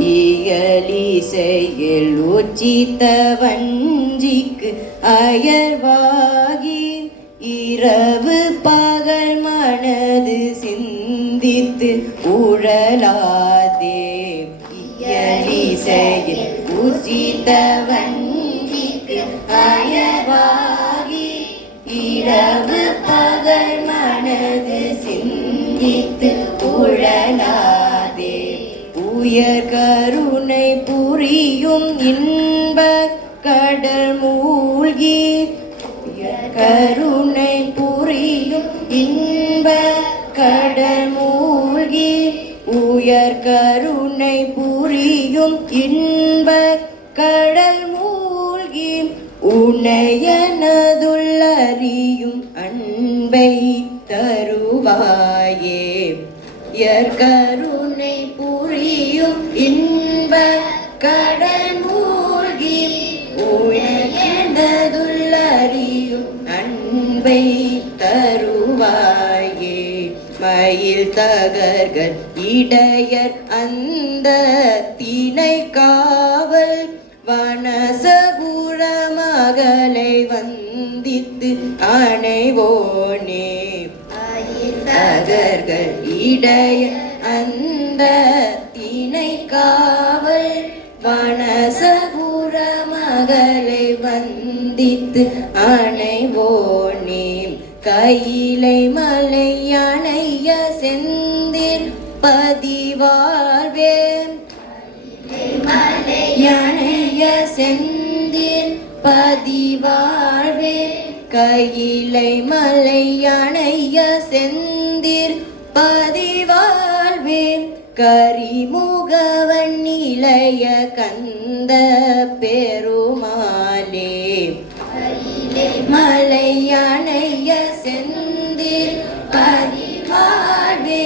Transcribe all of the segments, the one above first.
இயலிசையில் உச்சித்த வஞ்சிக்கு அயர்வாகி இரவு பகல் மனது சிந்தித்து உழலாதே. இயலிசையில் உச்சித்த வஞ்சிக்கு அயர்வாகி இரவு பகல் மனது சிந்தித்து உழலாதே. உயர் கருணை புரியும் இன்ப கடல் மூழ்கி கருணை புரியும் இன்ப கடல் மூழ்கி உயர் கருணை புரியும் இன்ப கடல் மூழ்கி உன்னையனதுள்ளறியும் அன்பை தருவாயே. கருணை புரியும் இன்ப கடல் மூழ்கி உன்னையனதுள்ளறியும் அன்பை தருவாயே. மயில் தகர்கள் இடையர் அந்த திணை காவல் வனசகுர மகளை வந்தித்து அணைவோனே. தகர்கள் இடைய அந்த திணை காவல் வனசகுர மகளை வந்தித்து அணைவோனே. கையிலை மலை அணைய செந்தில் பதிவாழ்வே அணைய செந்தில் பதிவாழ்வே. கையிலை மலை அணைய செந்தில் பதிவாழ்வே. கரிமுகவன் இளைய கந்த பெருமாளே. மலை அணைய செந்தில் பதிவாழ்வே.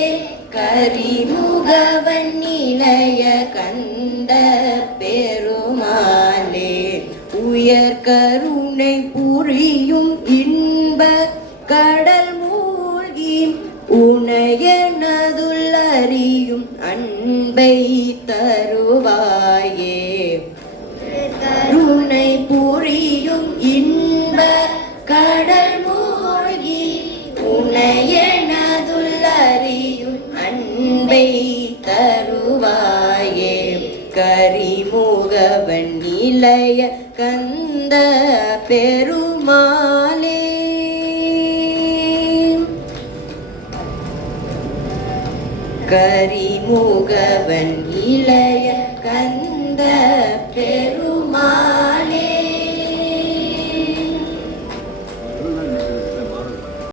கரிமுகவன் இளைய கந்த பெருமாளே. உயர் கருணை புரியும் இன்ப கடல் மூழ்கி உன்னையனதுள்ளறியும் அன்பை தருவாயே. கருணை புரியும் இன்ப கடல் மூழ்கி உன்னையனதுள்ளறியும் அன்பை தருவாயே. கரிமுகவன் இளைய கந்த பெருமாளே. கரிமுகவன் இளைய